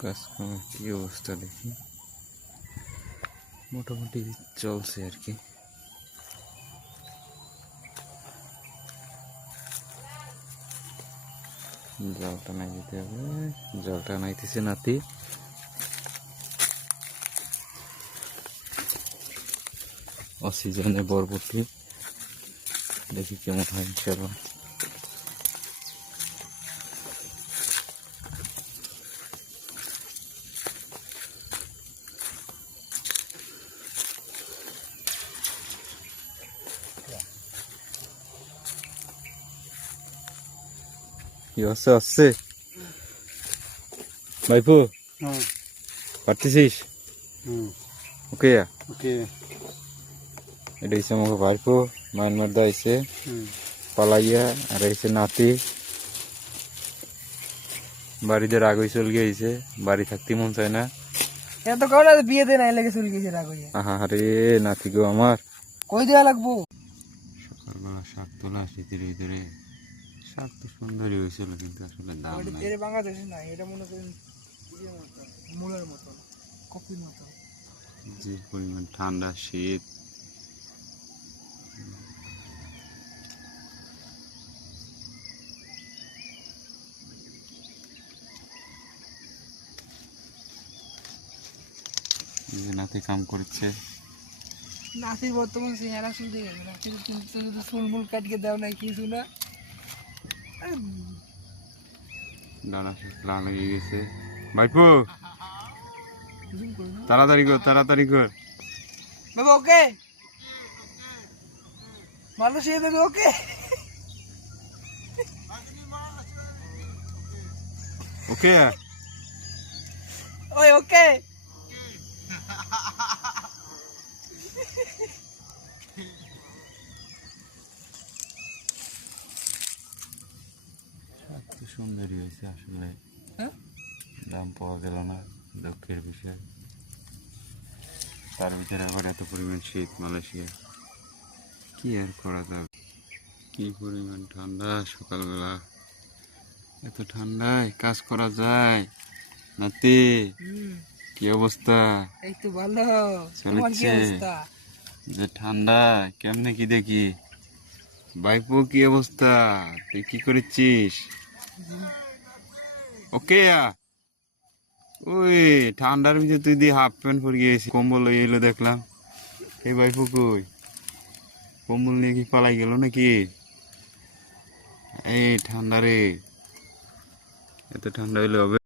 কাজকর্মের কি অবস্থা দেখি, মোটামুটি চলছে আর কি। জলটা নাই দিতে হবে, জলটা নাইতেছে নাতি। অক্সিজেনে বরবটি, দেখি কেমন হয় ইনশাল্লাহ। কি হচ্ছে হচ্ছে ভাইপু, পারতেছিস? ওকে ওকে, এটা হচ্ছে আমাকে ভাইপু, মায়ানমার দা আইছে পালাইয়া, আর হচ্ছে নাতি। বাড়িতে রাগ হয়ে চল গিয়েছে, বাড়ি থাকতে মন চায় না। এত কারণ বিয়ে দেন আইলে চলে গেছে রাগ হইয়া। আরে নাতি গো আমার, কই দেওয়া লাগবো? সকালবেলা শাক তোলা শীতের ভিতরে, শাক তো সুন্দরই হয়েছিল কিন্তু আসলে দাম নাই। এটা বাংলাদেশে না, এটা মনে করেন মূলের মতন, কপির মতন। যে পরিমাণ ঠান্ডা শীত, নাতি কাম করছে। নাতির বর্তমান চেহারা শুনতে গেছে, নাতির শুধু চুলমুল কাটিয়ে দেও নাই কিছু না। ডানা লাল হয়ে গেছে। ভাইপু তাড়াতাড়ি কর, তাড়াতাড়ি কর। বাবা ওকে, মানুষ এ দেবে ওকে। ওকে ওই ওকে, সুন্দরী হয়েছে আসলে, দাম পাওয়া গেল না, দুঃখের বিষয়। তার ভিতরে আবার এত পরিমাণ শীত মালয়েশিয়া, কি আর করা যাবে। কি পরিমাণ ঠান্ডা সকালবেলা, এত ঠান্ডায় কাজ করা যায় নাতি? কি অবস্থা? এই তো ভালো। তোমার কি অবস্থা? যে ঠান্ডা কেমনে কি দেখি। ভাইপো কি অবস্থা, তুই কি করেছিস? ওকে ওই ঠান্ডার ভিতরে তুই দিয়ে হাফ প্যান্ট পরে গিয়েছিস, কম্বল লই এলো দেখলাম। এই ভাইপো কই, কম্বল নিয়ে কি পালাই গেল নাকি? এই ঠান্ডা রে, এত ঠান্ডা হইলে হবে?